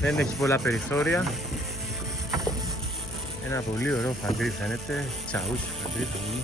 Δεν έχει πολλά περιθώρια. Ένα πολύ ωραίο φαντρί φαίνεται. Τσαούτσι φαντρί το πούμε.